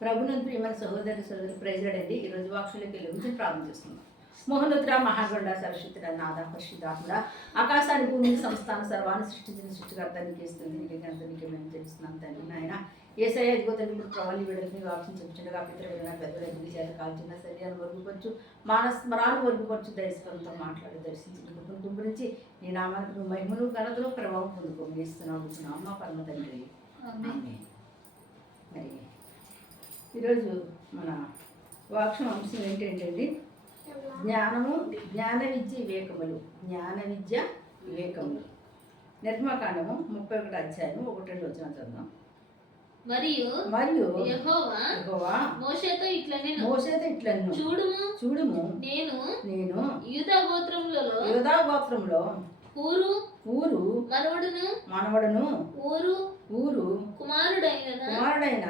ప్రభునందు ప్రియమైన సహోదరి ప్రెసిడెంట్ అండి. ఈరోజు వాక్షులకి వెళ్ళి ఉంచి ప్రారంభం చేస్తున్నాం. మోహనుద్ర మహాగొండ సరస్వతి నాద పరిశుద్ధాత్మ ఆకాశాన్ని భూమిని సంస్థాన సర్వాన్ని సృష్టించిన సృష్టికర్త నీకు ఇస్తుంది నీకు గంట నీకు మేము తెలుస్తున్నాం తండ్రి నాయన. ఏసఐ అదిగోతండి ఇప్పుడు ప్రవల్లి విడల్ని వాక్యం చెప్తుండగా పితృ విడిన పెద్దల ఎదురు చేత కాల్చిన శరీరాన్ని వరుగుపరచు మానస్మరాలు వరుగుపరచు దయస్కరంతో మాట్లాడి దర్శించి గురించి నీ నామానికి నువ్వు మహిమను ఘనతను ప్రభావం పొందుకో ఇస్తున్నావు అమ్మ పరమ తండ్రి. మరి ఈరోజు మన వాక్షం అంశం ఏంటంటే జ్ఞానము జ్ఞాన విద్య వివేకములు. జ్ఞాన విద్య వివేకములు. నిర్మాకాండము ముప్పై ఒకటి అధ్యాయం ఒకటి రెండు వచ్చిన చదువుదాం. మరియు మరియు యెహోవా మోషేతో ఇట్లా నేను మోసేత ఇట్లను చూడుము. చూడుము. నేను నేను యూదా గోత్రములలో యోధా గోత్రంలో ఊరు ఊరు మనవడును మనవడను ఊరు ఊరు కుమారుడైన కుమారుడైన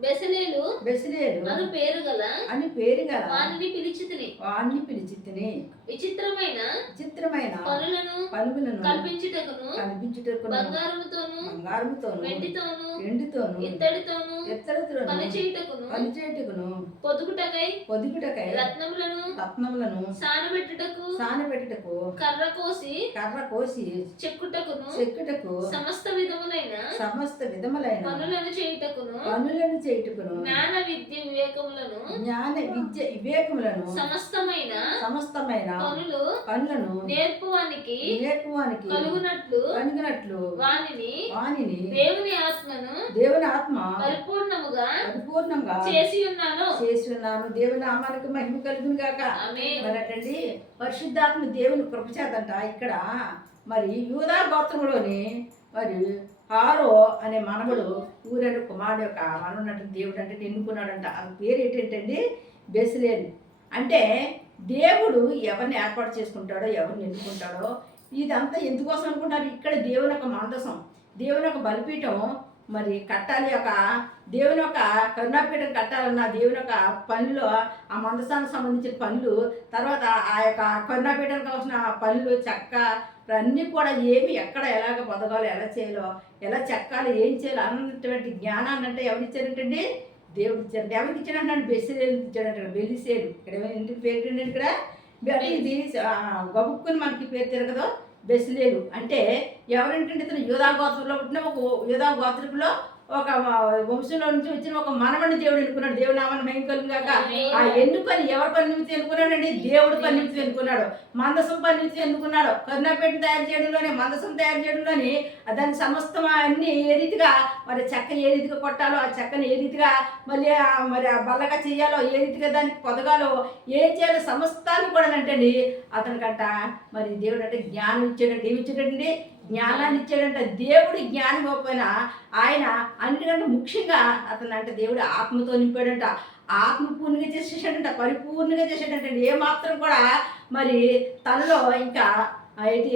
బెసలేలు బెసిలేరు అను పేరు గల అని పేరు గల వానిని పిలిచితిని. వాణ్ణి పిలిచి తిని విచిత్రమైన చిత్రమైన పనులను పలుగులను కల్పించుటకును కనిపించుటకు బంగారముతోను బంగారముతోను వెండితోను ఎండితోను ఇత్తడితోను ఎత్తరతులను పని చేయుటకును పనిచేయుటకును పొదుగుటకై పొదుగుటకై రత్నములను రత్నములను సానబెట్టుటకు సానబెట్టుటకు కర్ర కోసి కర్ర కోసి చెక్కుటకును చెక్కుటకు సమస్త విధములైన సమస్త విధములైన పనులను చేయుటకును పనులను చేయుటకును జ్ఞాన విద్య వివేకములను జ్ఞాన విద్య వివేకములను సమస్తమైన సమస్తమైన పనులు పనులను నేర్పువానికి నేర్పువానికి కలుగునట్లు కనుగనట్లు వానిని వానిని దేవుని ఆత్మను దేవుని ఆత్మ పరిపూర్ణముగా పరిపూర్ణంగా చేసి ఉన్నాను. చేసి ఉన్నాను. దేవుని నామానికి మహిమ కలుగును గాక. మరటండి పరిశుద్ధాత్మ దేవుని కృపచేతంట ఇక్కడ మరి యూదా గోత్రంలోని మరి హారో అనే మనవడు ఊరని కుమారుడు యొక్క మనవున్నట్టు దేవుడు అంటే ఎన్నుకున్నాడంట అది పేరు ఏంటంటే బెసిలేన్ అంటే దేవుడు ఎవరిని ఏర్పాటు చేసుకుంటాడో ఎవరిని ఎన్నుకుంటాడో ఇదంతా ఎందుకోసం అనుకుంటారు ఇక్కడ దేవుని యొక్క మందసం దేవుని యొక్క బలిపీఠం మరి కట్టాలి ఒక దేవుని యొక్క కరుణాపీఠం కట్టాలన్న దేవుని యొక్క పనులు ఆ మందసానికి సంబంధించిన పనులు తర్వాత ఆ యొక్క కరుణాపీఠం కావాల్సిన పనులు చెక్క అన్నీ కూడా ఏమి ఎక్కడ ఎలాగ పొదగాలో ఎలా చేయాలో ఎలా చెక్కాలి ఏం చేయాలో అన్నటువంటి జ్ఞానాన్ని అంటే ఎవరిచ్చారంటండి దేవుడు ఇచ్చారంటే ఎవరికి ఇచ్చాడంటే బెసిలేలు ఇచ్చాడంట బెలిసేలు ఇక్కడ ఇంటికి పేరు ఇక్కడ? ఇది గబుక్కుని మనకి పేరు తిరగదు బెసిలేలు అంటే ఎవరంటే ఇతను యోధా గోత్రంలో పుట్టిన ఒక యోధా గోత్రంలో ఒక వంశంలో నుంచి వచ్చిన ఒక మనవని దేవుడు ఎన్నుకున్నాడు దేవుడు నామని మహిమ కలుగుగాక ఆ ఎన్నుకొని ఎవరి పని నిమిత్తం ఎన్నుకున్నాడండి దేవుడు పని నిమిత్తం ఎన్నుకున్నాడు మందసం పని నిమిత్తం ఎన్నుకున్నాడు కరుణాపేట తయారు చేయడంలోనే మందసం తయారు చేయడంలోని దాని సమస్తం అన్ని ఏ రీతిగా మరి చెక్క ఏ రీతిగా కొట్టాలో ఆ చెక్కని ఏ రీతిగా మళ్ళీ మరి ఆ బల్లగా చేయాలో ఏ రీతిగా దానికి పొదగాలో ఏం చేయాలో సమస్తాన్ని కూడా అంటండి అతనికంట మరి దేవుడు అంటే జ్ఞానం ఇచ్చాడంటే ఏమి ఇచ్చాడండి జ్ఞానాన్ని ఇచ్చాడంట దేవుడు జ్ఞానం ఇవ్వకపోయినా ఆయన అన్నిటికంటే ముఖ్యంగా అతను అంటే దేవుడు ఆత్మతో నింపాడంట. ఆత్మ పూర్ణిగా చేసేసాడంట పరిపూర్ణంగా చేసాడంట ఏ మాత్రం కూడా మరి తనలో ఇంకా ఏంటి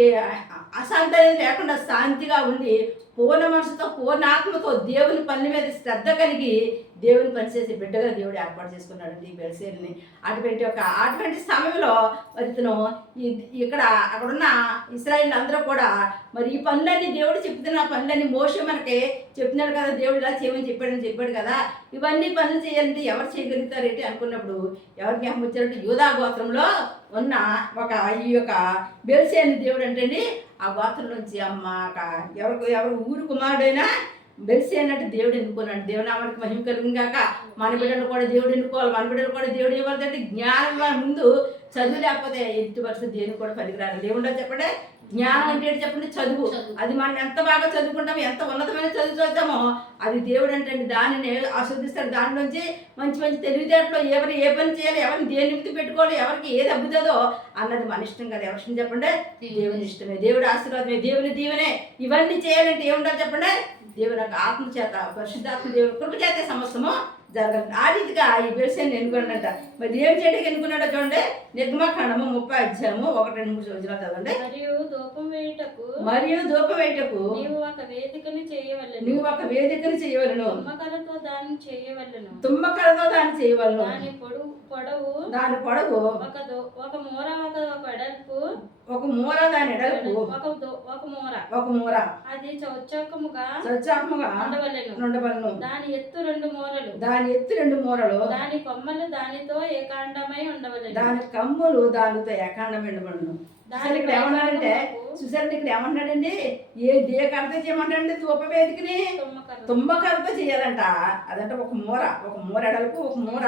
అశాంతి లేకుండా శాంతిగా ఉండి పూర్ణ మనసుతో పూర్ణాత్మతో దేవుని పని మీద శ్రద్ధ కలిగి దేవుని పనిచేసే బిడ్డగా దేవుడు ఏర్పాటు చేసుకున్నాడు ఈ బెల్సేరిని. అటువంటి ఒక అటువంటి సమయంలో మరి ఇతను ఇక్కడ అక్కడున్న ఇస్రాయిల్ అందరూ కూడా మరి ఈ పనులన్నీ దేవుడు చెప్తున్న పనులన్నీ మోసే మనకి చెప్తున్నాడు కదా దేవుడు ఇలా చేయమని చెప్పాడని చెప్పాడు కదా. ఇవన్నీ పనులు చేయాలంటే ఎవరు చేయగలుగుతారేంటి అనుకున్నప్పుడు ఎవరు జ్ఞాపకం వచ్చారంటే యూదా గోత్రంలో ఉన్న ఒక ఈ యొక్క బెల్సేని దేవుడు అంటే ఆ గోత్రం నుంచి అమ్మ క- ఎవరికి ఎవరు ఊరు కుమారుడైనా బెల్సి అన్నట్టు దేవుడు ఎన్నుకున్నాడు. దేవునామానికి మహిమ కలిగింది కాక మన బిడ్డలు కూడా దేవుడు ఎన్నుకోవాలి మన బిడ్డలు కూడా దేవుడు ఇవ్వాలంటే జ్ఞానం ముందు చదువు లేకపోతే ఎట్టి పరిస్థితి దేనికి కూడా పనికిరారు దేవుడు చెప్పండి. జ్ఞానం అంటే ఏంటి చెప్పండి? చదువు. అది మనం ఎంత బాగా చదువుకుంటామో ఎంత ఉన్నతమైన చదువు చదువుతామో అది దేవుడు అంటే దానిని ఆస్వాదిస్తాడు. దానిలోంచి మంచి మంచి తెలివితేటలో ఎవరు ఏ పని చేయాలి ఎవరిని దేని నిమిత్తం పెట్టుకోవాలి ఎవరికి ఏది అబ్బుతుందో అన్నది మన ఇష్టం కదా. ఎవరి ఇష్టం చెప్పండి? దేవుని ఇష్టమే. దేవుడి ఆశీర్వాదమే దేవుని దీవెనే. ఇవన్నీ చేయాలంటే ఏముంటారు చెప్పండి? దేవుని యొక్క ఆత్మ చేత పరిశుద్ధాత్మ దేవుని కృప చేత సమస్తము జరగదు ఆ రీతిగా ఈ బెల్సేని ఎన్నుకున్నాడంట మరి ఏం చేయడానికి ఎన్నుకున్నాడో చూడండి. నిర్మాకాండము ముప్పై అధ్యాయము ఒకటి రెండు మూడు రోజులు చదవండి. మరియు ధూపం వేయుటకు మరియు ధూపం వేయటకు నీవు ఒక వేదికను చేయవలెను. నువ్వు ఒక వేదికను చేయవలను. తుమ్మకలతో దాన్ని చేయవలెను. తుమ్మకలతో దాన్ని చేయవలను. దాని పొడు పొడవు దాని పొడవు ఒక ఒక మూర ఒక ఒక వెడల్పు ఒక మూర దాని ఎడల్పు ఒక ఒక మూర. ఒక మూర. అది చౌచకముగా స్వచ్ఛాత్మగా ఉండవలెను ఉండవలను దాని ఎత్తు రెండు మూరలు. దాని ఎత్తు రెండు మూరలు. దాని కొమ్మలు దానితో ఏకాండమై ఉండవలెను. దాని కమ్ములు దానితో ఏకాండం ఉండబడును చూసారు ఇక్కడ ఏమన్నాడంటే చూసారు ఇక్కడ ఏమన్నాడండి ఏ ఏ కర్త చేయమంటాడండి ధూపవేదికని తుమ్మకర్ర. తుమ్మకరతో చేయాలంట. అదంటే ఒక మూర ఒక మూర ఎడలకు ఒక మూర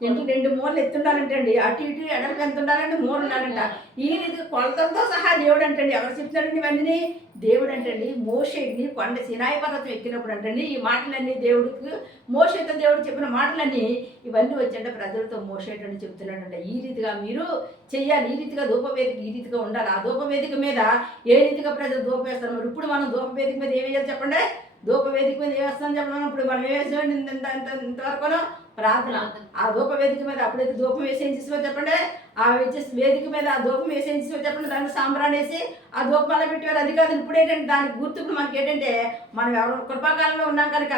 రెండు రెండు మూరలు ఎత్తుండాలంటండి? అటు ఇటు ఎడలకు ఎంత ఉండాలంటే మూర ఉండాలంట. ఈ రీతి కొలతలతో సహా దేవుడు అంటండి ఎవరు చెప్తారండి ఇవన్నీ? దేవుడు అంటండి మోషేని కొండ సినాయి పర్వతం ఎక్కినప్పుడు అంటండి ఈ మాటలన్నీ దేవుడికి మోషేతో దేవుడు చెప్పిన మాటలన్నీ ఇవన్నీ వచ్చంటే ప్రజలతో మోసేటండి చెప్తున్నాడంట. ఈ రీతిగా మీరు చెయ్యాలి. ఈ రీతిగా ధూపవేదిక ఈ రీతిగా ఉండాలి. ఆ ధూపవేదిక మీద ఏ రీతిగా ప్రజలు ధూపవేస్తారు? మరి ఇప్పుడు మనం ధూపవేదిక మీద ఏం వేయాలి చెప్పండి? ధూపవేదిక మీద ఏ వేస్తాం చెప్పడం? ఇప్పుడు మనం ఏ వేసామండి ఇంత ఇంత ఇంతవరకు ప్రార్థన. ఆ ధూప వేదిక మీద అప్పుడైతే ధూపం వేసి ఏం చెప్పండి? ఆ వచ్చేసి వేదిక మీద ఆ ధూపం వేసి ఏం చెప్పండి? దాన్ని సాంబ్రాణి వేసి ఆ ధూపాలు పెట్టేవారు అది కాదు ఇప్పుడు ఏంటంటే దానికి గుర్తుకు మనకి ఏంటంటే మనం ఎవరు కృపాకాలంలో ఉన్నాం కనుక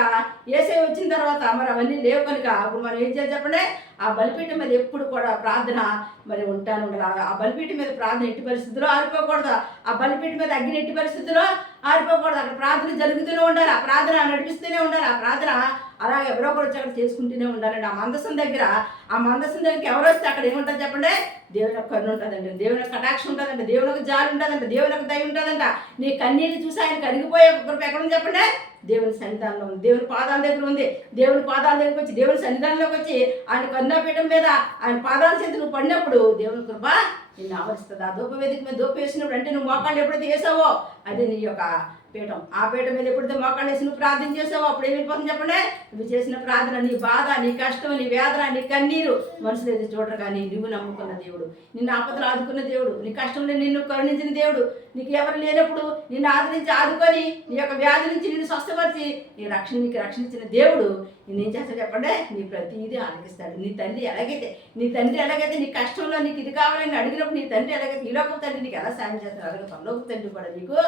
వేసే వచ్చిన తర్వాత మరి అవన్నీ లేవు కనుక అప్పుడు మనం ఏం చేయాలి చెప్పండి? ఆ బలిపీఠం మీద ఎప్పుడు కూడా ప్రార్థన మరి ఉంటాను ఉండాలి. ఆ బలిపీఠం మీద ప్రార్థన ఎట్టి పరిస్థితుల్లో ఆరిపోకూడదు. ఆ బలిపీఠం మీద అగ్ని ఎట్టి పరిస్థితుల్లో ఆరిపోకూడదు. అక్కడ ప్రార్థన జరుగుతూనే ఉండాలి. ఆ ప్రార్థన నడిపిస్తూనే ఉండాలి. ఆ ప్రార్థన అలా ఎవరో ఒకరు వచ్చి అక్కడ చేసుకుంటూనే ఉండాలండి. ఆ మందసం దగ్గర ఆ మందసం దగ్గరికి ఎవరు వస్తే అక్కడ ఏముంటుంది చెప్పండి? దేవుని యొక్క కరుణ ఉంటుందండి. దేవుని యొక్క కటాక్షం ఉంటుందంట. దేవుని యొక్క జాలి ఉంటుందంట. దేవుని యొక్క దయ ఉంటుందంట. నీ కన్నీరు చూసి ఆయన కరిగిపోయే ఒక కృప ఎక్కడ ఉంది చెప్పండి? దేవుని సన్నిధానంలో ఉంది. దేవుని పాదాల దగ్గర ఉంది. దేవుని పాదాల దగ్గరికి వచ్చి దేవుని సన్నిధానంలోకి వచ్చి ఆయన కరుణాపీఠం మీద ఆయన పాదాల చేతి నువ్వు పడినప్పుడు దేవుని కృప నిన్ను ఆవరిస్తుంది. ఆ దూప వేదిక మీద ధూప వేసినప్పుడు అంటే నువ్వు మోకాళ్ళు ఎప్పుడైతే వేసావో అది నీ యొక్క పీఠం. ఆ పీఠం మీద ఎప్పుడైతే మోకాళ్ళు వేసి నువ్వు ప్రార్థన చేసావో అప్పుడు ఏమైపోతుంది చెప్పండి? నువ్వు చేసిన ప్రార్థన నీ బాధ నీ కష్టం నీ వేదన నీ కన్నీరు మనుషులు ఏది చూడరు కానీ నువ్వు నమ్ముకున్న దేవుడు. నిన్ను ఆపదలు ఆదుకున్న దేవుడు నీ కష్టంలో నిన్ను కరుణించిన దేవుడు. నీకు ఎవరు లేనప్పుడు నిన్ను ఆదరించి ఆదుకొని నీ యొక్క వ్యాధి నుంచి నిన్ను స్వస్థపరిచి నీ రక్షణ నీకు రక్షణ దేవుడు నేను ఏం చేస్తాడు చెప్పండి? నీ ప్రతిదీ ఆలకిస్తాడు. నీ తండ్రి ఎలాగైతే నీ తండ్రి ఎలాగైతే నీ కష్టంలో నీకు ఇది కావాలని అడిగినప్పుడు నీ తండ్రి ఎలాగైతే ఈ లోకపు తండ్రి నీకు ఎలా సాయం చేస్తాడు అలాగే పరలోకపు తండ్రి కూడా నీకు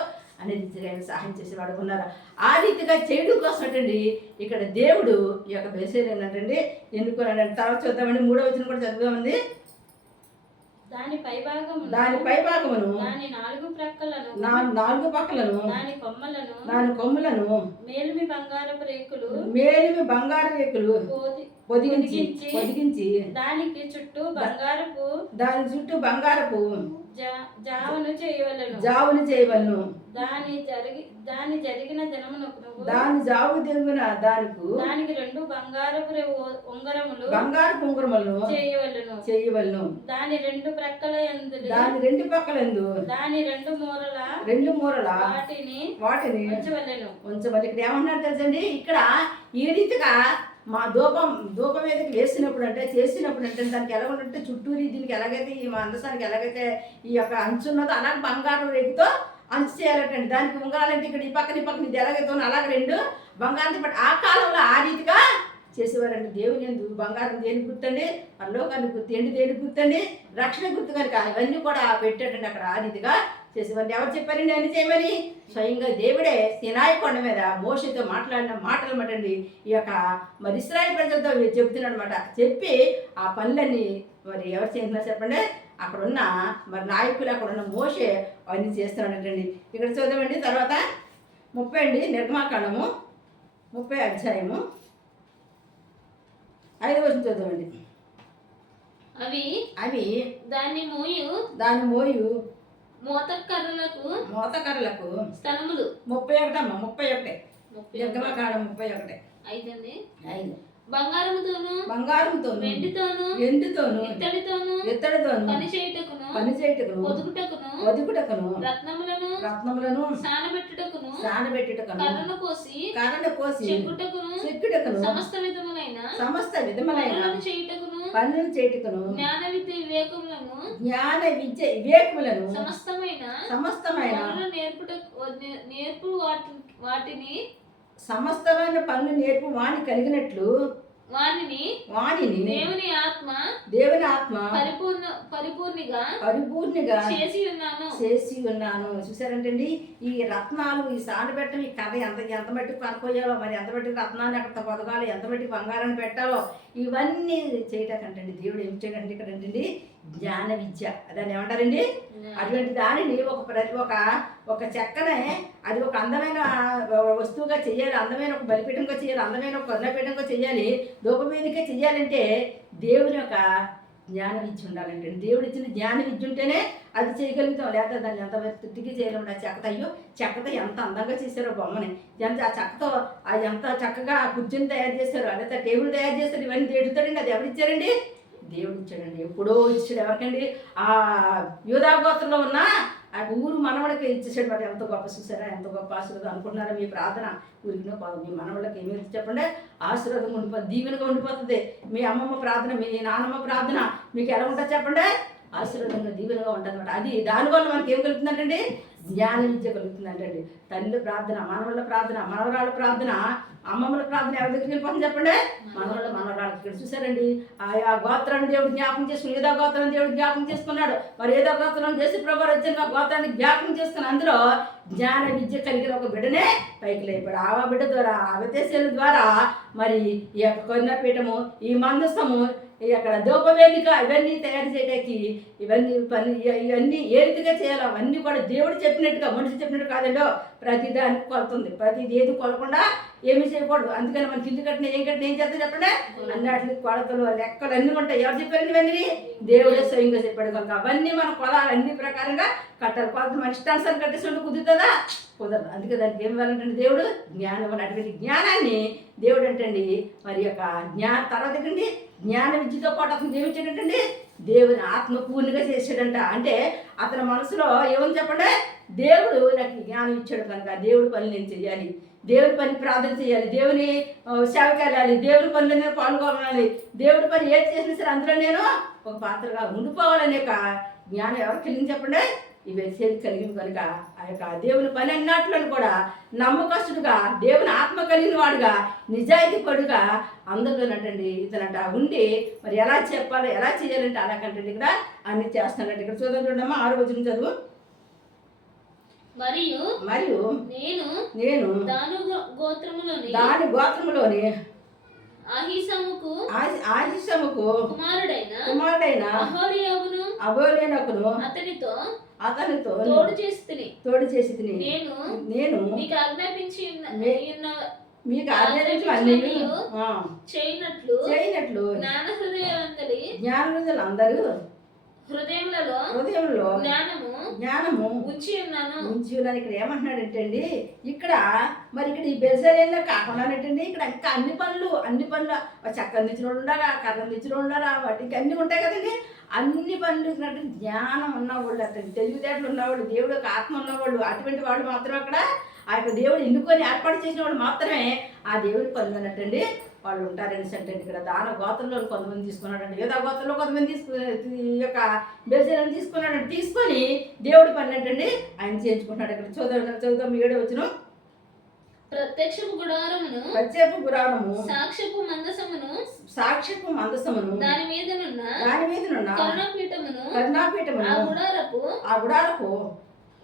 అనే రీతిగా ఆయన సహాయం చేసేవాడు ఉన్నారు. ఆ రీతిగా చేయడం కోసమటండి ఇక్కడ దేవుడు ఈ యొక్క బెసేలు ఏంటంటే ఎన్నుకున్నాడు తర్వాత చూద్దామండి మూడో వచ్చిన కూడా చదువుదామండి దాని పైభాగము దాని పైభాగమును దాని నాలుగు ప్రక్కలను నా నాలుగు పక్కలను దాని కొమ్మలను దాని కొమ్ములను మేలిమి బంగారపు రేకులు మేలిమి బంగారు రేకులు పోది పొదిగించి పొదిగించి, దానికి చుట్టూ బంగారపు దాని చుట్టూ బంగారపు జావను చేయవలెను. జావులు చేయవలను. దాని జరిగి దాని జరిగిన దినమునకు దాని జావు తిరుగున దానికి దానికి రెండు బంగారపు ఉంగరములు బంగారు కుంకుమలను చేయవలెను. చేయవలను. దాని రెండు ప్రక్కల ఎందు దాని రెండు పక్కలందు దాని రెండు మూరల రెండు మూరల వాటిని వాటిని ఉంచవలెను. ఉంచమని ఇక్కడ ఏమన్నారు తెలుసండి? ఇక్కడ ఈ రీతిగా మా ధూపం ధూపం మీదకి వేసినప్పుడు అంటే చేసినప్పుడు అంటే దానికి ఎలా ఉంటే చుట్టూరి దీనికి ఎలాగైతే ఈ మందసానికి ఎలాగైతే ఈ యొక్క అంచు ఉన్నదో అలాగే బంగారం రేకుతో అంచు చేయాలటండి. దానికి ఉంగరాలంటే ఇక్కడ ఈ పక్కన ఈ పక్కన ఇది ఎలాగైతే ఉందో అలాగే రెండు బంగారం బట్ ఆ కాలంలో ఆ రీతిగా చేసేవారండి. దేవుని ఎందు బంగారం దేని గుర్తండి? పరలోకాన్ని గుర్తు ఎండి దేని గుర్తండి? రక్షణ గుర్తు కనుక అవన్నీ కూడా పెట్టాడండి అక్కడ ఆ రీతిగా. చేసేవారు ఎవరు చెప్పారండి? అన్ని చేయమని? స్వయంగా దేవుడే సినాయి కొండ మీద మోషతో మాట్లాడిన మాటలు మటండి. ఈ యొక్క మరి ఇస్రాయల్ ప్రజలతో చెప్తున్నాడు అనమాట చెప్పి ఆ పనులన్నీ మరి ఎవరు చేస్తున్నారు చెప్పండి? అక్కడ ఉన్న మరి నాయకులు అక్కడ ఉన్న మోషే అవన్నీ చేస్తున్నాడంటండి. ఇక్కడ చూద్దామండి. తర్వాత ముప్పై అండి నిర్మాకాండము ముప్పై అధ్యాయము ఐదవ వచనం చూద్దామండి. అవి అవి దాన్ని మోయు దాని మోయు మోతకర్రలకు మోతకర్రలకు స్థలములు. ముప్పై ఒకటమ్మా ముప్పై ఒకటే. ముప్పై నిర్గమకాండం ముప్పై ఒకటే. ఐదండి. ఐదు. బంగారముతోను బంగారంతోను వెండితోను ఎండుతోను ఇత్తడితోను ఇత్తడితోను పని చేయుటకును పని చేయుటకును పొదుగుటకును వదుకుటకును రత్నములను రత్నములను సానబెట్టుటకును సానబెట్టుటకును కర్రను కోసి కరణ కోసి చెక్కుటకును చెక్కుటకును సమస్త విధములైన సమస్త విధములైన పనులను చేయుటకును పనులు చేయుటకును జ్ఞాన విద్య వివేకములను జ్ఞాన విద్య వివేకములను సమస్తమైన సమస్తమైన నేర్పుట నేర్పు వాటి వాటిని సమస్తమైన పనులు నేర్పు వాణి కలిగినట్లు వానిని వాణిని దేవుని ఆత్మ దేవుని ఆత్మ పరిపూర్ణ పరిపూర్ణిగా పరిపూర్ణిగా చేసి ఉన్నాను. చేసి ఉన్నాను. చూసారంటండి ఈ రత్నాలు ఈ సానబెట్టం ఈ కథ ఎంత ఎంత మట్టి పనిపోయాలో మరి ఎంత మట్టి రత్నాన్ని అక్కడ పొదగాలి ఎంత మట్టి బంగారాన్ని పెట్టాలో ఇవన్నీ చేయటాకంటండి దేవుడు ఏం చేయడండి ఇక్కడ ఏంటండి జ్ఞాన విద్య దాన్ని ఏమంటారండి? అటువంటి దానిని ఒక ప్రతి ఒక ఒక చెక్కనే అది ఒక అందమైన వస్తువుగా చేయాలి అందమైన ఒక బలిపీఠంగా చేయాలి అందమైన ఒక కరుణపీఠంగా చేయాలి ధూపవేదిక చేయాలంటే దేవుని యొక్క జ్ఞాన విద్య ఉండాలంటే. దేవుడు ఇచ్చిన జ్ఞాన విద్య ఉంటేనే అది చేయగలుగుతాం. లేకపోతే దాన్ని ఎంత తిరిగి చేయలేము. ఆ చెక్కతో అయ్యో చెక్కతో ఎంత అందంగా చేశారో బొమ్మని. ఎంత ఆ చెక్కతో ఆ ఎంత చక్కగా ఆ కుర్చీని తయారు చేశారు అదే టేబుల్ తయారు చేశారు ఇవన్నీ దేడుతాడండి అది ఎవరు ఇచ్చారండి దేవుడు ఇచ్చాడండి ఎప్పుడో ఇచ్చాడు. ఎవరికండి? ఆ యూదాగోత్రంలో ఉన్న ఆ ఊరు మనవడికి ఇచ్చేసాడు మరి. ఎంత గొప్ప చూసారా? ఎంత గొప్ప ఆశీర్వాదం అనుకుంటున్నారా? మీ ప్రార్థన ఊరికిన మీ మనవళ్ళకి ఏమి చెప్పండి. ఆశీర్వాదం ఉండిపోతుంది. దీవెనగా ఉండిపోతుంది. మీ అమ్మమ్మ ప్రార్థన మీ నానమ్మ ప్రార్థన మీకు ఎలా ఉంటుందో చెప్పండి? ఆశీర్వాదంగా దీవెనగా ఉంటుంది అనమాట అది దానివల్ల మనకి ఏం కలుగుతుందంటండి? జ్ఞాన విద్య కలుగుతుందంటండి. తల్లి ప్రార్థన మనవళ్ళ ప్రార్థన మనవరాళ్ళ ప్రార్థన అమ్మమ్మల ప్రార్థన ఎవరి దగ్గరికి వెళ్ళిపోతుంది చెప్పండి. మనవళ్ళ మనవరాళ్ళకి ఇక్కడ చూసారండి ఆయా గోత్రాన్ని దేవుడు జ్ఞాపకం చేసుకుని ఏదో గోత్రాన్ని దేవుడు జ్ఞాపకం చేసుకున్నాడు. మరి ఏదో గోత్రం చేసి ప్రభు వచ్చిన గోత్రాన్ని జ్ఞాపకం చేసుకుని అందులో జ్ఞాన విద్య కలిగిన ఒక బిడ్డనే పైకి లేపాడు. ఆ బిడ్డ ద్వారా అవతేశాల ద్వారా మరి ఈ యొక్క కొన్నపీఠము ఈ మందసము ఈ అక్కడ ధూపవేదిక ఇవన్నీ తయారు చేయడానికి ఇవన్నీ పని ఇవన్నీ ఏ రీతిగా చేయాలో అవన్నీ కూడా దేవుడు చెప్పినట్టుగా మనిషి చెప్పినట్టు కాదండో ప్రతి దానికి కొలుతుంది. ప్రతి ఏది కొలకుండా ఏమీ చేయకూడదు. అందుకని మనకి ఇల్లు కట్టిన ఏం కట్టిన ఏం చేస్తా చెప్పండి? అన్నిటికి కొలతలు లెక్కలు అన్నీ ఉంటాయి. ఎవరు చెప్పారండి ఇవన్నీ? దేవుడే స్వయంగా చెప్పాడు కనుక. అవన్నీ మన కొలాలు అన్ని ప్రకారంగా కట్టాలి. కొలత మన ఇష్టానుసారం కట్టేసి కుదురుతుందా? కుదరదు. అందుకే దానికి ఏం ఇవ్వాలంటే దేవుడు? జ్ఞానం అని అటువంటి జ్ఞానాన్ని దేవుడు అంటండి. మరి యొక్క జ్ఞా తర్వాత ఏంటండి? జ్ఞాన విద్యతో పాటు అతను ఏమి ఇచ్చాడంటండి దేవుని ఆత్మ పూర్ణిగా చేసాడంట అంటే అతని మనసులో ఏమని చెప్పండి? దేవుడు నాకు జ్ఞానం ఇచ్చాడు కనుక. దేవుడి పని నేను చేయాలి. దేవుడి పని ప్రార్థన చేయాలి. దేవుని సేవకెళ్ళాలి సేవకి వెళ్ళాలి దేవుడి పనిలో నేను పాల్గొనాలి. దేవుడి పని ఏది చేసినా సరే అందులో నేను ఒక పాత్రగా ఉండిపోవాలనే ఒక జ్ఞానం ఎవరు కలిగింది చెప్పండి? ఇవి చేతి కలిగింది కనుక ఆ యొక్క దేవుని పని అన్నట్లను కూడా నమ్మకస్తుడుగా దేవుని ఆత్మ కలిగిన వాడుగా నిజాయితీ పడుగా అందరిలోనటండి ఇతనట ఉండి మరి ఎలా చెప్పాలో ఎలా చేయాలంటే అలాగంటండి ఇక్కడ అన్ని చేస్తానంటే ఇక్కడ చూద్దాం చూడమ్మా ఆరు వచ్చిన చదువు. మరియు మరియు నేను నేను దాను గోత్రములోని దాని గోత్రములోని అహిసముకు ఆశ- ఆశిషముకు కుమారుడైన కుమారుడైన అహోలియాబును అబోలేనకును అతనితో అతనితో తోడు చేస్తుని. తోడు చేసి తిని నేను నేను మీకు ఆజ్ఞాపించి ఉన్న- మీకు ఆజ్ఞాపించి చేయనట్లు చేయనట్లు జ్ఞాన హృదయవంతులి జ్ఞానులు అందరూ హృదయములలో హృదయంలో జ్ఞానము జ్ఞానము ఉంచి ఉన్నాను. ఉంచి ఉన్నాను. ఇక్కడ ఏమంటున్నాడంటండి? ఇక్కడ మరి ఇక్కడ ఈ బెల్సరేల్లో కాకుండా ఏంటండి ఇక్కడ ఇంకా అన్ని పనులు అన్ని పనులు చక్కని తెచ్చినోడు ఉండాలా కర్రలు తెచ్చినోడు ఉండాలా వాటికి అన్ని ఉంటాయి కదండి. అన్ని పనులు జ్ఞానం ఉన్నవాళ్ళు అతను తెలివితేటలు ఉన్నవాళ్ళు దేవుడు యొక్క ఆత్మ ఉన్నవాళ్ళు అటువంటి వాళ్ళు మాత్రం అక్కడ ఆ యొక్క దేవుడు ఎన్నుకొని ఏర్పాటు చేసిన వాళ్ళు మాత్రమే ఆ దేవుడి పనులు అన్నట్టండి. వాళ్ళు ఉంటారని అంటే ఇక్కడ. దాన గోత్రంలో కొంతమంది తీసుకున్నాడండి ఏదో గోత్రంలో కొంతమంది తీసుకు ఈ యొక్క బెల్సేలను తీసుకున్నాడండి తీసుకొని దేవుడి పని ఏంటండి? ఆయన చేయించుకుంటున్నాడు ఇక్కడ. చదువు చదువుతాం ఏడో వచ్చిన ప్రత్యక్షపు గుడారమును ప్రత్యేక పురాణము సాక్ష్యపు మందసమును సాక్ష్యపు మందసమును. దాని మీదనున్న దాని మీద కరుణపీఠమును ఆ కరుణాపీఠమును గుడారపు ఆ గుడాలకు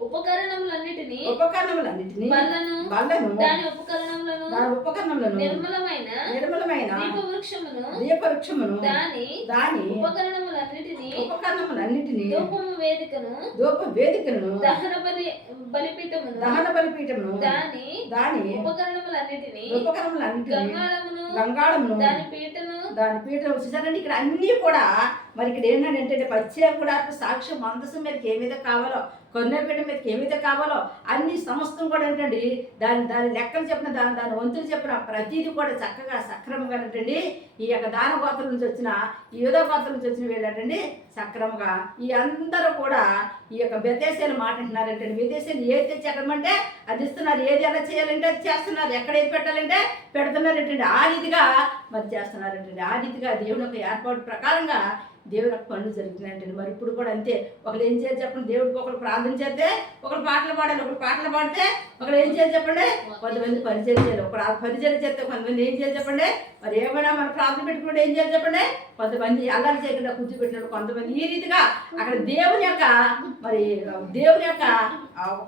ఉపకరణములన్నిటిని ఉపకరణములన్నిటిని బల్లను బల్లను దాని ఉపకరణములను ఉపకరణములను నిర్మలమైన నిర్మలమైన దీపవృక్షమును దీపవృక్షమును దాని దాని ఉపకరణములన్నిటిని ఉపకరణములన్నిటిని ధూపము వేదికను ధూప వేదికను దహన బలి బలిపీఠమును దహన బలిపీఠమును దాని దాని ఉపకరణములన్నిటిని ఉపకరణములన్నిటిని గంగాళమును గంగాళమును దాని పీటను దాని పీఠం చూసారండి ఇక్కడ అన్నీ కూడా మరి ఇక్కడ ఏంటంటే పచ్చే కూడా సాక్ష్యం మందసం మీదకి ఏ మీద కావాలో కొన్నేపీఠ మీదకి ఏమైతే కావాలో అన్ని సమస్తం కూడా ఏంటండి దాని దాని లెక్కలు చెప్పిన దాని దాని వంతులు చెప్పిన ప్రతిదీ కూడా చక్కగా సక్రమంగా ఏంటండి ఈ యొక్క దాన గోత్రం నుంచి వచ్చిన ఈ యుధ గోత్రం నుంచి వచ్చిన వీళ్ళంటండి సక్రమంగా ఈ అందరూ కూడా ఈ యొక్క వ్యతేశాలు మాట అంటున్నారంటే వ్యతేశాలు ఏ తెచ్చి ఎక్కడమంటే అది ఇస్తున్నారు. ఏది ఎలా చేయాలంటే అది చేస్తున్నారు. ఎక్కడ ఏది పెట్టాలంటే పెడుతున్నారంటండి. ఆ రీతిగా మరి చేస్తున్నారంటండి. ఆ రీతిగా దేవుని యొక్క ఏర్పాటు ప్రకారంగా దేవుని యొక్క పనులు జరుగుతున్నాయంటే మరి ఇప్పుడు కూడా అంతే. ఒకరు ఏం చేయాలి చెప్పండి? దేవుడికి ఒకరు ప్రార్థన చేస్తే ఒకరు పాటలు పాడాలి ఒకరు పాటలు పాడితే ఒకరు ఏం చేయాలి చెప్పండి? కొంతమంది పరిచయం చేయాలి. ఒకరు పరిచయం చేస్తే కొంతమంది ఏం చేయాలి చెప్పండి? మరి ఏమైనా మనం ప్రార్థన పెట్టుకుంటే ఏం చేయాలి చెప్పండి? కొంతమంది అల్లరి చేయకుండా కూర్చోబెట్టినప్పుడు కొంతమంది ఈ రీతిగా అక్కడ దేవుని యొక్క మరి దేవుని యొక్క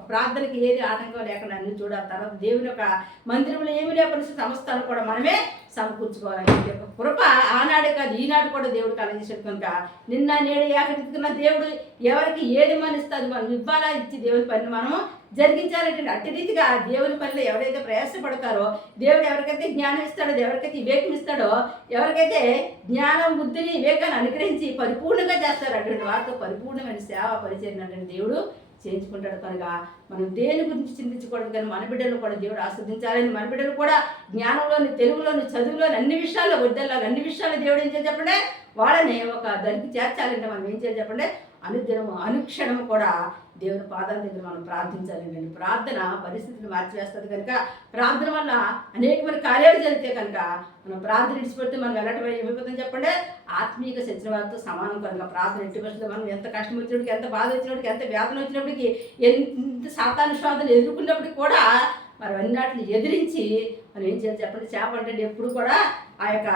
ప్రార్థనకి ఏది ఆటంకం లేకుండా అన్ని చూడాలి. తర్వాత దేవుని యొక్క మందిరంలో ఏమి లేకపోతే సంస్థలు కూడా మనమే సమకూర్చుకోవాలి. యొక్క కృప ఆనాడే కాదు ఈనాడు కూడా దేవుడు కలగజేసాడు కనుక నిన్న నేడు ఏకరీతికున్న దేవుడు ఎవరికి ఏది మనిస్తుంది మనం ఇవ్వాలా ఇచ్చి దేవుడి పని మనం జరిగించాలంటే అట్టి రీతిగా దేవుని పనిలో ఎవరైతే ప్రయాసపడతారో దేవుడు ఎవరికైతే జ్ఞానం ఇస్తాడో ఎవరికైతే వివేకం ఇస్తాడో ఎవరికైతే జ్ఞానం బుద్ధిని వివేకాన్ని అనుగ్రహించి పరిపూర్ణంగా చేస్తారు అటువంటి వారితో పరిపూర్ణమైన సేవ పరిచయం దేవుడు చేయించుకుంటాడు కనుక మనం దేని గురించి చింతించకూడదు కానీ మన బిడ్డలు కూడా దేవుడు ఆస్వాదించాలని మన బిడ్డలు కూడా జ్ఞానంలోని తెలుగులోని చదువులోని అన్ని విషయాల్లో వద్దల్లాలి అన్ని విషయాల్లో దేవుడు ఏం చేయాలి చెప్పండి? వాళ్ళని ఒక దానికి చేర్చాలంటే మనం ఏం చేయాలి చెప్పండి? అనుదినము అనుక్షణము కూడా దేవుని పాదాల దగ్గర మనం ప్రార్థించాలండి ప్రార్థన పరిస్థితిని మార్చివేస్తుంది కనుక ప్రార్థన వల్ల అనేకమైన కార్యాలు జరిగితే కనుక మనం ప్రార్థన ఇడిచిపెడితే మనం వెళ్ళటం ఏమైపోతుందని చెప్పండి? ఆత్మీయ సచిన వారితో సమానం కనుక ప్రార్థన ఇంటి పరిస్థితులు మనం ఎంత కష్టం వచ్చినప్పటికి ఎంత బాధ వచ్చినప్పటికి ఎంత వేదన వచ్చినప్పటికీ ఎంత శాతానుశ్వాదం ఎదుర్కొన్నప్పటికి కూడా మరి అన్నిటిని ఎదిరించి మనం ఏం చేయాలి చెప్పండి? చేప అంటే ఎప్పుడు కూడా ఆ యొక్క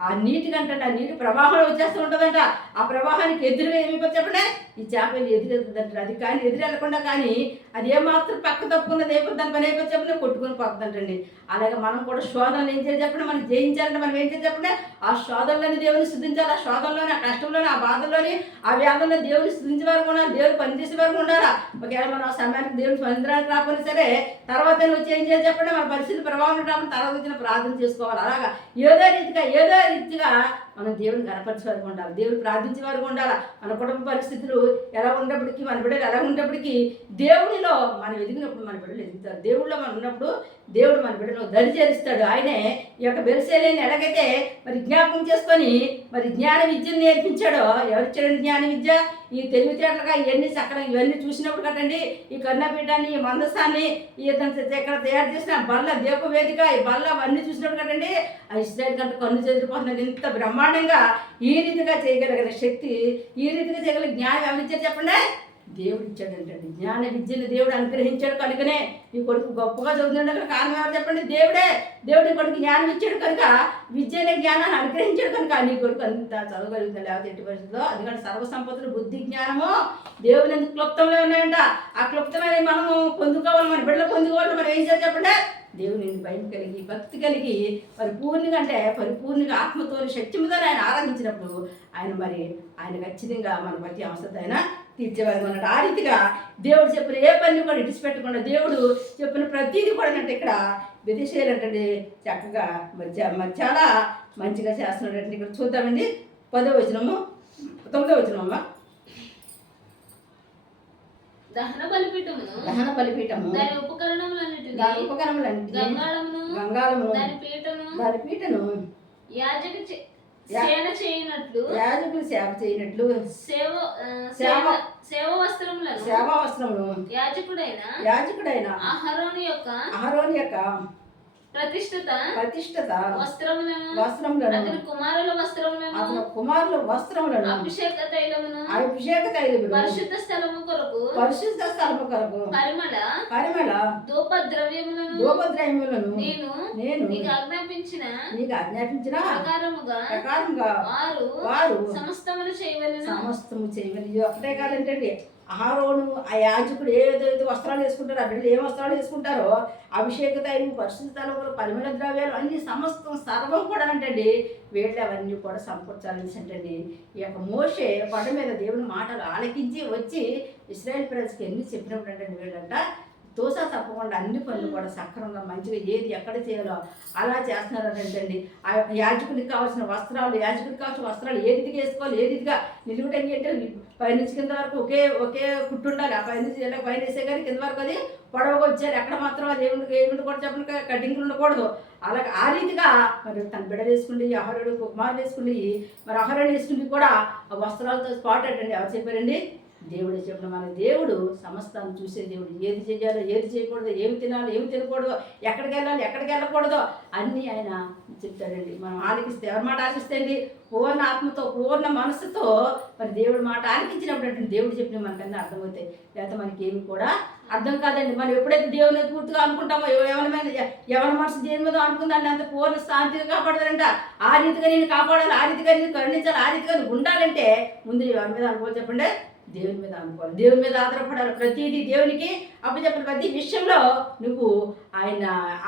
ఆ నీటి కంటే ఆ నీటి ప్రవాహం వచ్చేస్తూ ఉంటుందంట. ఆ ప్రవాహానికి ఎదురుగా ఏమైపోతుంది చెప్పండి? ఈ చేప ఎదురెళ్తుందంటారు? అది కానీ ఎదురెళ్ళకుండా కానీ అది ఏమాత్రం పక్క తప్పుకున్నది అయిపోతుంది దాని పని అయిపోతే చెప్పండి కొట్టుకొని పోతుందంటండి. అలాగే మనం కూడా శోధనలు ఏం చేయాలి చెప్పండి? మనం జయించాలంటే మనం ఏం చేయాలి చెప్పండి? ఆ శోధనలోని దేవుని స్థుతించాలి ఆ శోధనలోని ఆ కష్టంలోని ఆ బాధల్లోని ఆ వ్యాధంలో దేవుని స్థుతించే వరకు ఉండాలి. దేవుడు పనిచేసే వరకు ఉండాలా? ఒకవేళ మనం ఆ సమయానికి దేవుని స్పందించడానికి రాకపోయినా సరే తర్వాత వచ్చి ఏం చేయాలి చెప్పండి? మన పరిస్థితి ప్రభావం రాకుండా తర్వాత వచ్చిన ప్రార్థన చేసుకోవాలి. అలాగా ఏదో రీతిగా ఏదో రీతిగా మనం దేవుని కనపరిచే వరకు ఉండాలి. దేవుడు ప్రార్థించే వరకు ఉండాలి? మన కుటుంబ పరిస్థితులు ఎలా ఉన్నప్పటికీ మన బిడ్డలు ఎలా ఉన్నప్పటికీ దేవునిలో మనం ఎదిగినప్పుడు మన బిడ్డలు ఎదుగుతారు. దేవుడిలో మనం ఉన్నప్పుడు దేవుడు మన బిడ్డను దరిచేరుస్తాడు ఆయనే ఈ యొక్క బెరిసేలేని ఎలాగైతే మరి జ్ఞాపకం చేసుకొని మరి జ్ఞాన విద్యను నేర్పించాడో. ఎవరిచ్చాడండి జ్ఞాన విద్య? ఈ తెలివితేటలుగా ఇవన్నీ చక్కగా ఇవన్నీ చూసినప్పుడు కట్టండి. ఈ కన్నపీఠాన్ని ఈ మందసాన్ని ఈ ఇతను ఇక్కడ తయారు చేసిన బల్ల దీపవేదిక ఈ బల్ల అవన్నీ చూసినప్పుడు కట్టండి. ఆ ఇస్రాయల్ కంటే కన్ను చెదిరిపోతున్నది. ఇంత బ్రహ్మాండంగా ఈ రీతిగా చేయగలిగిన శక్తి ఈ రీతిగా చేయగలిగిన జ్ఞానం ఎవరిచ్చారు చెప్పండి? దేవుడు ఇచ్చాడంటండి జ్ఞాన విద్యను దేవుడు అనుగ్రహించాడు కనుకనే ఈ కొడుకు గొప్పగా చదువుతుండగా కారణం ఎవరు చెప్పండి? దేవుడే. దేవుడి కొడుకు జ్ఞానం ఇచ్చాడు కనుక విద్యనే జ్ఞానాన్ని అనుగ్రహించాడు కనుక నీ కొడుకు అంత చదవగలుగుతుంది లేకపోతే ఎట్టి పరిస్థితుల్లో? అందుకని సర్వసంపత్తులు బుద్ధి జ్ఞానము దేవుని ఎందుకు క్లుప్తంలో ఉన్నాయంట. ఆ క్లుప్తమైన మనము పొందుకోవాలి మన బిడ్డలు పొందుకోవాలి మనం ఏం చేయాలి చెప్పండి? దేవుని భయం కలిగి భక్తి కలిగి పరిపూర్ణంగా అంటే పరిపూర్ణంగా ఆత్మతో శక్తితో ఆయన ఆరాధించినప్పుడు ఆయన మరి ఆయన ఖచ్చితంగా మన ప్రతి అవసరం ఆయన తీర్చేవారు అన్నట్టు ఆ రీతిగా దేవుడు చెప్పిన ఏ పని కూడా ఇడిచిపెట్టకుండా దేవుడు చెప్పిన ప్రతిదీ కూడా అంటే ఇక్కడ విదేశీయులు అంటే చక్కగా మరి మరి చాలా మంచిగా చేస్తున్నాడు ఇక్కడ చూద్దామండి. పదో వచనము తొమ్మిదో వచనమ్మా దహన బలిపీఠమును దహన బలిపీఠము దాని ఉపకరణములన్నిటిని దాని ఉపకరణములన్నిటినీ గంగాళమును గంగాళము దాని పీఠను దాని పీఠను యాజక సేన చేయనట్లు యాజకులు సేవ చేయనట్లు. సేవ సేవ- సేవ వస్త్రములను సేవా వస్త్రమును యాజకుడైన యాజకుడైన అహరోను యొక్క అహరోని యొక్క ప్రతిష్ఠిత ప్రతిష్టత వస్త్రములను వస్త్రములను అతని కుమారుల వస్త్రములను అతని కుమారుల వస్త్రములను అభిషేక తైలమును అభిషేక తైలమును పరిశుద్ధ స్థలము కొరకు పరిశుద్ధ స్థలము కొరకు పరిమళ పరిమళ ధూప ద్రవ్యములను ధూపద్రయములను నేను నేను నీకు ఆజ్ఞాపించిన నీకు ఆజ్ఞాపించిన ప్రకారముగా ప్రకారంగా వారు వారు సమస్తములు చేయవలెను. సమస్తము ఇది ఒకటే కాదంటే ఆహారోను ఆ యాజకుడు ఏదైతే వస్త్రాలు వేసుకుంటారో ఆ బిడ్డలు ఏ వస్త్రాలు వేసుకుంటారో అభిషేక అయిన పరిశుద్ధ తలములు పరిమళ ద్రవ్యాలు అన్ని సమస్తం సర్వం కూడా అంటండి. వీళ్ళు అవన్నీ కూడా సమకూర్చాలని అంటండి ఈ యొక్క మోషే కొండ మీద దేవుని మాటలు ఆలకించి వచ్చి ఇస్రాయల్ ప్రజలకు ఎన్ని చెప్పినప్పుడు అంటే వీళ్ళంట దోశ తప్పకుండా అన్ని పనులు కూడా సక్రమంగా మంచిగా ఏది ఎక్కడ చేయాలో అలా చేస్తున్నారు ఏంటండి ఆ యొక్క యాజకుడికి కావాల్సిన వస్త్రాలు యాజకుడికి కావాల్సిన వస్త్రాలు ఏదిగా వేసుకోవాలి ఏదిగా రీతిగా నిలుగుటంగి అంటే పైనుంచి కింద వరకు ఒకే ఒకే కుట్టు ఉండాలి. ఆ పైనుంచి ఇలా పైన వేసే కానీ కింద వరకు అది పొడవగా వచ్చారు ఎక్కడ మాత్రం అది ఏమి ఏమిటి కూడా చెప్పండి కటింగ్లు ఉండకూడదు. అలాగే ఆ రీతిగా మరి తన బిడ్డలు వేసుకుండి అహరుడు కుమారులు వేసుకుండి మరి అహరుడు వేసుకుండి కూడా ఆ వస్త్రాలతో స్పాట్ అట్టండి ఎవరు చెప్పారండి? దేవుడే చెప్పిన మన దేవుడు సమస్తాన్ని చూసే దేవుడు. ఏది చేయాలో ఏది చేయకూడదు ఏమి తినాలో ఏమి తినకూడదు ఎక్కడికి వెళ్ళాలి ఎక్కడికి వెళ్ళకూడదు అన్నీ ఆయన చెప్తాడండి. మనం ఆలకిస్తే ఎవరి మాట ఆలకిస్తే అండి? పూర్ణ ఆత్మతో పూర్ణ మనసుతో మరి దేవుడి మాట ఆలకించినప్పుడు అంటే దేవుడు చెప్పిన మనకన్నా అర్థమవుతాయి. లేకపోతే మనకి ఏమి కూడా అర్థం కాదండి. మనం ఎప్పుడైతే దేవుని పూర్తిగా అనుకుంటామో ఎవరి మీద ఎవరి మనసు దేని మీద అనుకుందాన్ని అంత పూర్ణ శాంతిగా కాపాడతారంట ఆ రీతిగా నేను కాపాడాలి ఆ రీతిగా నేను కరుణించాలి ఆ రీతిగా ఉండాలంటే ముందు ఎవరి మీద అనుభవం చెప్పండి. దేవుని మీద అనుకోవాలి దేవుని మీద ఆధారపడాలి. ప్రతిదీ దేవునికి అప్పచెప్పిన ప్రతి విషయంలో నువ్వు ఆయన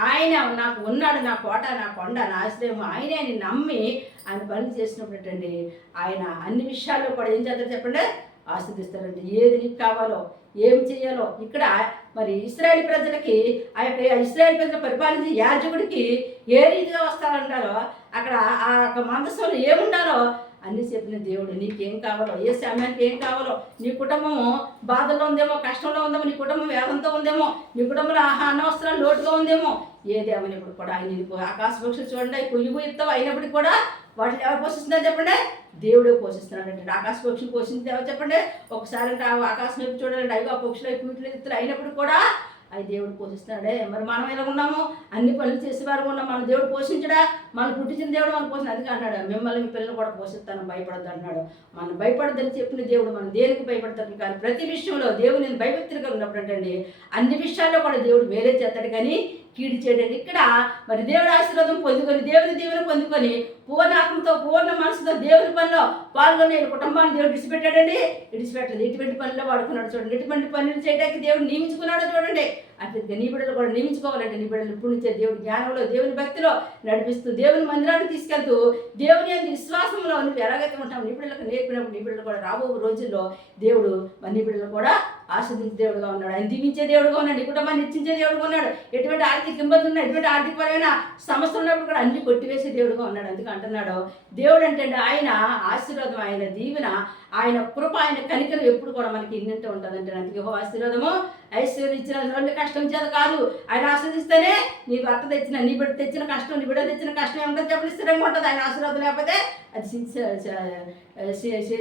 ఆయన నాకు ఉన్నాడు నా కోట నా కొండ నా ఆశ్రయం ఆయనే అని నమ్మి ఆయన పనులు చేసినప్పుడు ఆయన అన్ని విషయాల్లో కూడా ఏం చేద్దాం చెప్పండి? ఆస్వాదిస్తారండి ఏది నీకు కావాలో ఏం చేయాలో ఇక్కడ మరి ఇస్రాయేల్ ప్రజలకి ఆ యొక్క ఇస్రాయేల్ ప్రజలు పరిపాలించే యాజకుడికి ఏ రీతిగా వస్తారంటారో అక్కడ ఆ యొక్క మందస్సులో ఏముండాలో అన్ని చెప్పిన దేవుడు నీకేం కావాలో? ఏ సమయానికి ఏం కావాలో? నీ కుటుంబము బాధలో ఉందేమో కష్టంలో ఉందేమో నీ కుటుంబం వేదంతో ఉందేమో నీ కుటుంబంలో ఆహా అనవసరాలు లోటుగా ఉందేమో ఏ దేవుని ఇప్పుడు కూడా ఆయన నీకు ఆకాశ పక్షులు చూడండి అవి ఇస్తావు అయినప్పటికీ కూడా వాటిని ఎవరు పోషిస్తున్నారు చెప్పండి? దేవుడే పోషిస్తున్నాడు అంటే ఆకాశ పక్షులు పోషించి ఎవరు చెప్పండి? ఒకసారి అంటే ఆ ఆకాశం వైపు చూడండి అయ్యో ఆ పక్షులు అవి కూతులు ఎత్తులు అయినప్పుడు కూడా అవి దేవుడు పోషిస్తున్నాడే. మరి మనం ఎలా ఉన్నాము? అన్ని పనులు చేసేవారు ఉన్నాం మన దేవుడు పోషించడా? మనం పుట్టించిన దేవుడు మనం పోషణ అందుకే అన్నాడు మిమ్మల్ని మీ పిల్లలు కూడా పోషిస్తాను భయపడద్దు అన్నాడు. మనం భయపడద్దని చెప్పిన దేవుడు మనం దేనికి భయపడతాడు? కానీ ప్రతి విషయంలో దేవుడు నేను భయభక్తులుగా ఉన్నప్పుడు అంటండి అన్ని విషయాల్లో కూడా దేవుడు వేరే చేస్తాడు. కానీ కీడు చేయడానికి ఇక్కడ మరి దేవుడి ఆశీర్వాదం పొందుకొని దేవుని దేవుని పొందుకొని పూర్ణాత్మతో పూర్ణ మనసుతో దేవుని పనిలో పాల్గొని కుటుంబాన్ని దేవుడు విడిచిపెట్టాడండి. విడిచిపెట్టలేదు. ఇటువంటి పనిలో వాడుకున్నాడు చూడండి. ఇటువంటి పనులు చేయడానికి దేవుడు నియమించుకున్నాడో చూడండి. అట్లా నీ బిడ్డలు కూడా నియమించుకోవాలంటే నీ బిడ్డలు ఇప్పుడు నుంచే దేవుడి జ్ఞానంలో దేవుని భక్తిలో నడిపిస్తూ దేవుని మందిరానికి తీసుకెళ్తూ దేవుని అంత విశ్వాసంలో నువ్వు ఎలాగైతే ఉంటావు నీ బిడ్డలకు నేర్పినప్పుడు నీ బిడ్డలు కూడా రాబో రోజుల్లో దేవుడు మరి నీ బిడ్డలు కూడా ఆశ్రదించే దేవుడుగా ఉన్నాడు. ఆయన దీవించే దేవుడుగా ఉన్నాడు. ఈ కుటుంబాన్ని ఇచ్చించే దేవుడుగా ఉన్నాడు. ఎటువంటి ఆర్థిక ఇబ్బంది ఉన్నా ఎటువంటి ఆర్థికపరమైన సమస్యలు ఉన్నప్పుడు కూడా అన్ని కొట్టివేసే దేవుడుగా ఉన్నాడు. అందుకే అంటున్నాడు దేవుడు అంటే ఆయన ఆశీర్వాదం ఆయన దీవెన ఆయన కృప ఆయన కనికలు ఎప్పుడు కూడా మనకి ఇన్నింటి ఉంటుందంటే అందుకే హో ఆశీర్వాదము. ఐశ్వర్యం ఇచ్చిన రెండు కష్టం చేత కాదు. ఆయన ఆస్వాదిస్తేనే నీ భర్త తెచ్చిన నీ బిడ్డ తెచ్చిన కష్టం నీ బిడ్డ తెచ్చిన కష్టం ఎంత చెప్పి స్థిరంగా ఉంటుంది. ఆయన ఆశీర్వాదం లేకపోతే అది సిగ్గు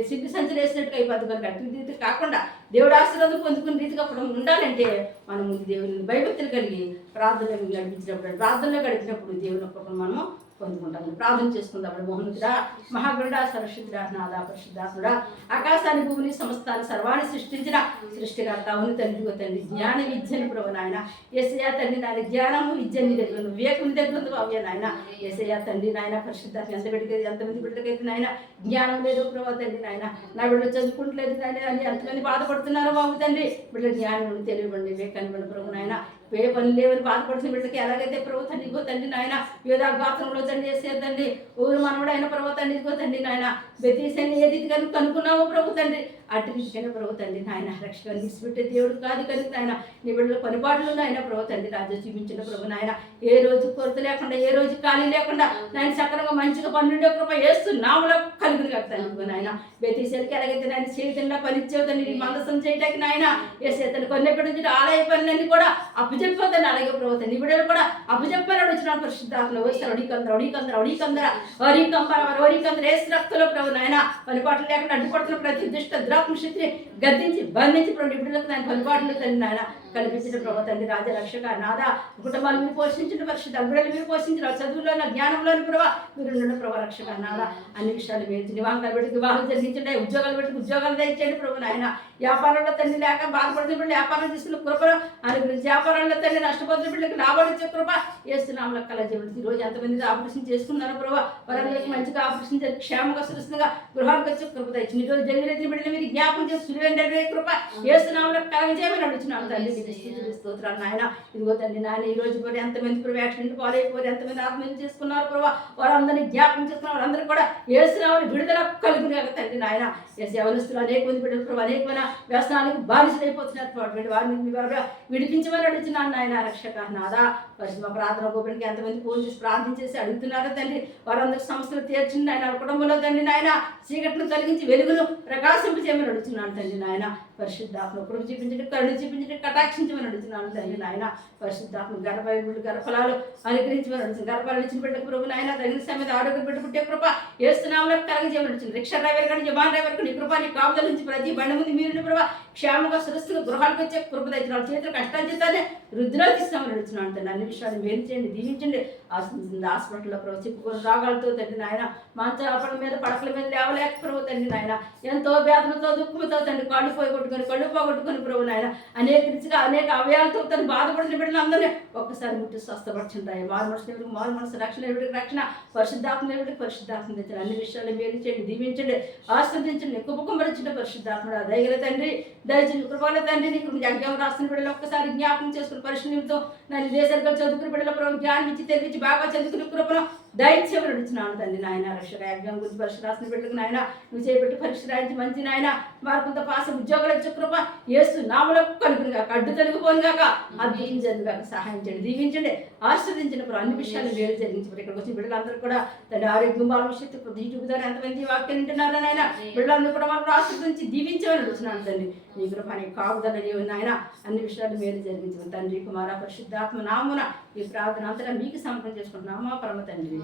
సిగ్గు వేసినట్టుగా అయిపోద్ది కనుక అటు కాకుండా దేవుడు ఆశీర్వాదం పొందుకునే రీతిగా అప్పుడు ఉండాలంటే మనం దేవుని భయభక్తులు కలిగి ప్రార్థనలో గడిపించినప్పుడు ప్రార్థనలో గడిపినప్పుడు దేవుని మనం మనము పొందుకుంటాము. ప్రార్థన చేసుకుందాం మోహనుడా. మహాగరుడా సరస్వతుడా నాదా పరిశుద్ధాత్ముడా ఆకాశాన్ని భూమిని సమస్తాన్ని సర్వాన్ని సృష్టించిన సృష్టికర్త అవును తండ్రి తండ్రి జ్ఞాన విద్యను ప్రభు నాయన. ఎసయా తండ్రి నాయన జ్ఞానము విద్య నీ దగ్గర ఉంది, వివేకం దగ్గర ఉంది బాబు నాయన. ఎసయా తండ్రి నాయన పరిశుద్ధాత్మ ఎంత బిడ్డకైతే ఎంతమంది బిడ్డకైతే నాయన. జ్ఞానం లేదు ప్రభు తండ్రి నాయన. నా బిడ్డలు చదువుకుంటలేదు నాయన అని ఎంతమంది బాధపడుతున్నారు బాబు తండ్రి. బిడ్డ జ్ఞానం తెలియబండి వివేకాన్ని బిడ్డ ప్రభు నాయన. ఏ పని లేవని బాధపడుతున్న బిడ్డకి ఎలాగైతే ప్రభు తండ్రి ఇగో తండ్రి నాయన యోధా గాత్రంలో తండ్రి చేసేదండి ఊరు మనవడైన ప్రభు తండ్రి ఇదిగో తండ్రి నాయన. బెతీసని ఏది రీతిగా నువ్వు కనుక్కున్నావో ప్రభు తండ్రి. అటు రీతిగానే ప్రభు తండ్రి నాయన. రక్షణ విడిచిపెట్టే దేవుడు కాదు కనుక నాయన. నీ బిడ్డల పనిపాట్లు నాయన ప్రభు తండ్రి రాజు చూపించిన ప్రభు నాయన. ఏ రోజు కొరత లేకుండా ఏ రోజు ఖాళీ లేకుండా నాయన సక్రంగా మంచిగా పన్నుండే కృప వేస్తున్నాములో కలుగును కదా తండ్రి నాయన. బెతీసరికి ఎలాగైతే నాయన చేయకుండా పని తండ్రి నీ మందసం చేయడానికి నాయన ఏ సేతను కొన్ని నుంచి ఆలయ పనులన్నీ కూడా అప్పచెప్పోతాను అలాగే ప్రభుత్వం తండ్రి బిడ్డలు కూడా అప్పచెప్పారు. వచ్చిన పరిశుద్ధాత్మలో వస్తారు. అడికందర అడికందర అడికందర వరికంపర వరికందర వేసి రక్తంలో ప్రభు నాయన పనిపాట్లు లేకుండా అడ్డుపడుతున్న ప్రతి దుష్ట ద్రాత్మ శక్తిని గద్దించి బంధించి ప్రభు నీ దానికి అందుబాటులో తండ్రి నాయన. కల్పించిన ప్రభు తండ్రి రాజ రక్షక నాద కుటుంబాలు మీరు పోషించిన పరిశుద్ధ బిడ్డలు మీరు పోషించిన చదువులో జ్ఞానంలో ప్రభావ మీరు నుండి ప్రభు రక్షక నాద అన్ని విషయాలు మీరు వివాహాలు పెట్టి వివాహాలు జరిగించండి ఉద్యోగాలు పెట్టి ఉద్యోగాలు దయచేయండి ప్రభు నాయన. వ్యాపారంలో తండ్రి లేక బాధపడుతున్న వ్యాపారం తీసుకున్న కృపను అనుగ్రహించి వ్యాపారంలో తండ్రి నష్టపోతున్న బిడ్డలకు లాభాలు ఇచ్చే కృప వేస్తున్నాం లెక్కల జీవితం ఈ రోజు ఎంతమంది ఆపరేషన్ చేసుకున్నారు ప్రభావ వారందరికీ మంచిగా ఆపరేషన్ చేసి క్షేమంగా సురక్షితంగా గృహానికి వచ్చే కృప తెచ్చింది ఈ రోజు జరిగిన బిడ్డలు మీరు జ్ఞాపం చేసి సులువైన కృప వేస్తున్నాం కలం చేయమని అడుగుతున్నాం తండ్రి. మీకు స్తోత్రాలు. నాయన ఇదిగో తండ్రి నాయన ఈ రోజు కూడా ఎంతమంది ప్రభు యాక్సిడెంట్ పాలైపోయారు ఎంతమంది ఆత్మహత్య చేసుకున్నారు ప్రభావ వారందరినీ జ్ఞాపకం చేసుకున్న వారందరూ కూడా ఏసునామని విడుదల కలుగునే తండ్రి నాయన. ఎస్ యవనస్తులు అనేక మంది బిడ్డలు ప్రభు అనేకమైన వ్యసనానికి బాధితులైపోతున్నారు అటువంటి వారిని వారు విడిపించమని అడుగుతున్నాను నాయన రక్షక నాదా పరిశుభ ప్రార్థన గోపునికి ఎంతమంది ఫోన్ చేసి ప్రార్థన చేసి అడుగుతున్నారో తండ్రి. వారందరి సమస్యలు తీర్చింది నాయన. కుటుంబంలో తండ్రి నాయన చీకటిని తొలగించి వెలుగును ప్రకాశింపజేయమని అడుగుతున్నాను తండ్రి నాయన. పరిశుద్ధాత్మ కృప చూపించండి కరుణ చూపించండి కటాక్షించమని అడుగుతున్నాను తండ్రి నాయన. పరిశుద్ధాత్మ గర్భయుడు గర్భలాలు అనుగ్రహించమని అడుగుతుంది గర్భాలు ఇచ్చిన బిడ్డ ప్రభు నాయన తగిన సమేత ఆరోగ్య బిడ్డ పుట్టే కృప ఏస్తున్నాములో కలగజేయమని అడుగుతుంది రిక్షా డ్రైవర్ కానీ జవాన్ డ్రైవర్ కానీ కృప నీ కాపుదల నుంచి ప్రతి బండి ముందు మీరు ప్రభావ క్షేమంగా సురస్థిగా గృహాలకు వచ్చే కృప తెచ్చిన వాళ్ళ చేతులు కష్టాలు చేస్తానే రుద్రాలు తీస్తామని అడుగుతున్నాను తండ్రి. అన్ని విషయాలు మేలు చేయండి దీవించండి. హాస్పిటల్లో ప్రభు చెప్పుకొని రోగాలతో తండ్రి నాయన మంచాపల మీద పడకల మీద లేవలేక ప్రభు తండ్రి నాయన ఎంతో వేదనతో దుఃఖంతో తండ్రి కళ్ళు పోగొట్టుకొని కొట్టుకొని కళ్ళు పోగొట్టుకొని ప్రభు నాయన అనేక రీతిగా అనేక అవయాలతో తను బాధపడిన బిడ్డలందరినీ ఒక్కసారి ముట్టి స్వస్థపరచుంటాయి ఆయన మారు మనసు ఎవరికి మారు మనసు రక్షణ ఎవరికి రక్షణ పరిశుద్ధాత్మ ఎవరికి పరిశుద్ధాత్మ తెచ్చిన అన్ని విషయాలు మేలు చేయండి దీవించండి ఆశ్రదించండి కుపకుంభరించండి పరిశుద్ధాత్ముడు దయగల తండ్రి దయచేసి కృపాల తండ్రి నీకు యజ్ఞం రాసిన బిడ్డలు ఒక్కసారి జ్ఞాపకం చేసుకుని పరిశుభ్రంతో నన్ను దేశాలు చదువుకుని బిడ్డల ప్రభు జ్ఞానం ఇచ్చి తెలిపించి బాగా చదువుకుని కృపను దయచేసి నడుచున్నాను తండ్రి నాయన. రక్షణ యజ్ఞం గురించి పరీక్ష రాసిన బిడ్డలకు నాయన నువ్వు చేపట్టి పరీక్ష రాయించి మంచి నాయన వారు కొంత పాస ఉద్యోగాలు ఇచ్చే కృప ఏసు నామలో కలుగును కాక అడ్డు తొలగిపోను కాక అద్భుతం జరుగుగాక సహాయం చేయండి దీవించండి ఆశీర్వదించిన ప్రభు అన్ని విషయాలు వేరు జరిగించి ఇక్కడికి వచ్చిన బిడ్డలందరూ కూడా తండ్రి ఆరోగ్యం బాల విషయత్తు ప్రతి యూట్యూబ్ ద్వారా ఎంతమంది వాక్యం వింటున్నారో నాయన బిడ్డలందరూ కూడా మనకు ఆశీర్వదించి దీవించమని అడుగుతున్నాను తండ్రి నీ కృప నీ కాపుదల నీవు నాయన అన్ని విషయాలు మేలు జరిగించు తండ్రి కుమార పరిశుద్ధాత్మ నామున ఈ ప్రార్థన అంతగా మీకు సమర్పణ చేసుకుంటున్నాము పరమ తండ్రి.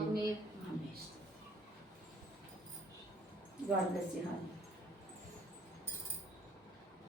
bless you, honey.